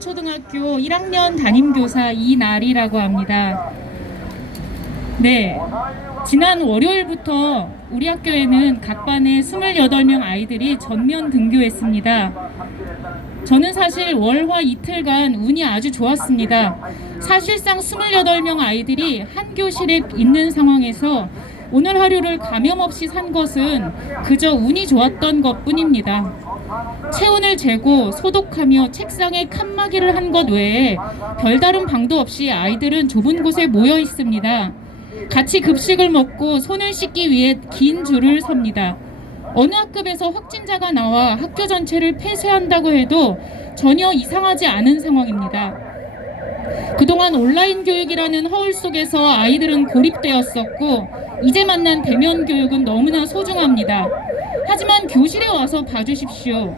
초등학교 1학년 담임교사 이날이라고 합니다. 네. 지난 월요일부터 우리 학교에는 각 반에 28명 아이들이 전면 등교했습니다. 저는 사실 월화 이틀간 운이 아주 좋았습니다. 사실상 28명 아이들이 한 교실에 있는 상황에서 오늘 하루를 감염 없이 산 것은 그저 운이 좋았던 것 뿐입니다. 체온을 재고 소독하며 책상에 칸막이를 한 것 외에 별다른 방도 없이 아이들은 좁은 곳에 모여 있습니다. 같이 급식을 먹고 손을 씻기 위해 긴 줄을 섭니다. 어느 학급에서 확진자가 나와 학교 전체를 폐쇄한다고 해도 전혀 이상하지 않은 상황입니다. 그동안 온라인 교육이라는 허울 속에서 아이들은 고립되었었고 이제 만난 대면 교육은 너무나 소중합니다. 하지만 교실에 와서 봐주십시오.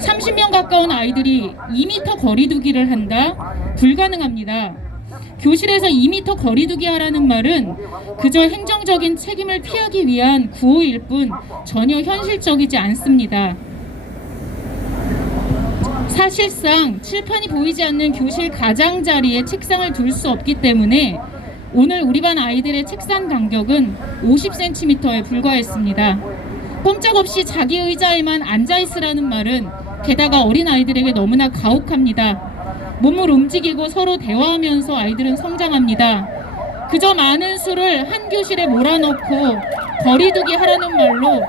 30명 가까운 아이들이 2m 거리두기를 한다? 불가능합니다. 교실에서 2m 거리두기 하라는 말은 그저 행정적인 책임을 피하기 위한 구호일 뿐 전혀 현실적이지 않습니다. 사실상 칠판이 보이지 않는 교실 가장자리에 책상을 둘 수 없기 때문에 오늘 우리 반 아이들의 책상 간격은 50cm에 불과했습니다. 꼼짝없이 자기 의자에만 앉아 있으라는 말은 게다가 어린 아이들에게 너무나 가혹합니다. 몸을 움직이고 서로 대화하면서 아이들은 성장합니다. 그저 많은 수를 한 교실에 몰아넣고 거리두기 하라는 말로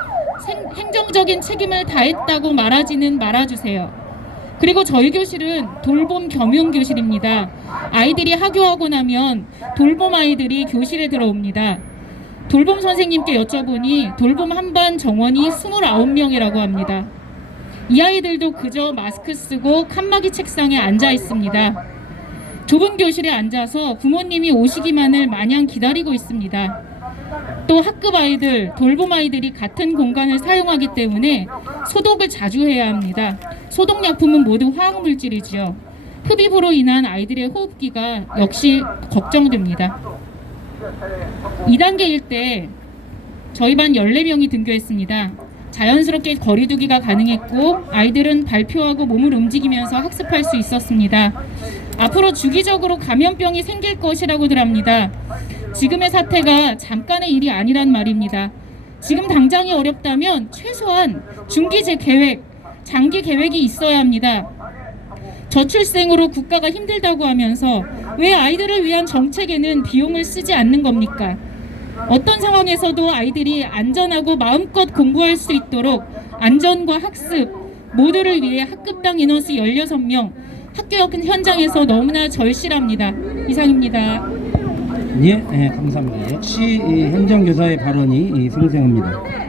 생- 행정적인 책임을 다했다고 말하지는 말아주세요. 그리고 저희 교실은 돌봄 겸용 교실입니다. 아이들이 하교하고 나면 돌봄 아이들이 교실에 들어옵니다. 돌봄 선생님께 여쭤보니 돌봄 한반 정원이 29명이라고 합니다. 이 아이들도 그저 마스크 쓰고 칸막이 책상에 앉아 있습니다. 좁은 교실에 앉아서 부모님이 오시기만을 마냥 기다리고 있습니다. 또 학급 아이들, 돌봄 아이들이 같은 공간을 사용하기 때문에 소독을 자주 해야 합니다. 소독약품은 모두 화학물질이지요. 흡입으로 인한 아이들의 호흡기가 역시 걱정됩니다. 2단계일 때 저희 반 14명이 등교했습니다. 자연스럽게 거리두기가 가능했고 아이들은 발표하고 몸을 움직이면서 학습할 수 있었습니다. 앞으로 주기적으로 감염병이 생길 것이라고들 합니다. 지금의 사태가 잠깐의 일이 아니란 말입니다. 지금 당장이 어렵다면 최소한 중기 제 계획, 장기 계획이 있어야 합니다. 저출생으로 국가가 힘들다고 하면서 왜 아이들을 위한 정책에는 비용을 쓰지 않는 겁니까? 어떤 상황에서도 아이들이 안전하고 마음껏 공부할 수 있도록 안전과 학습 모두를 위해 학급당 인원수 16명 학교 현장에서 너무나 절실합니다. 이상입니다. 예, 예, 감사합니다. 역시 이 행정교사의 발언이 이 생생합니다.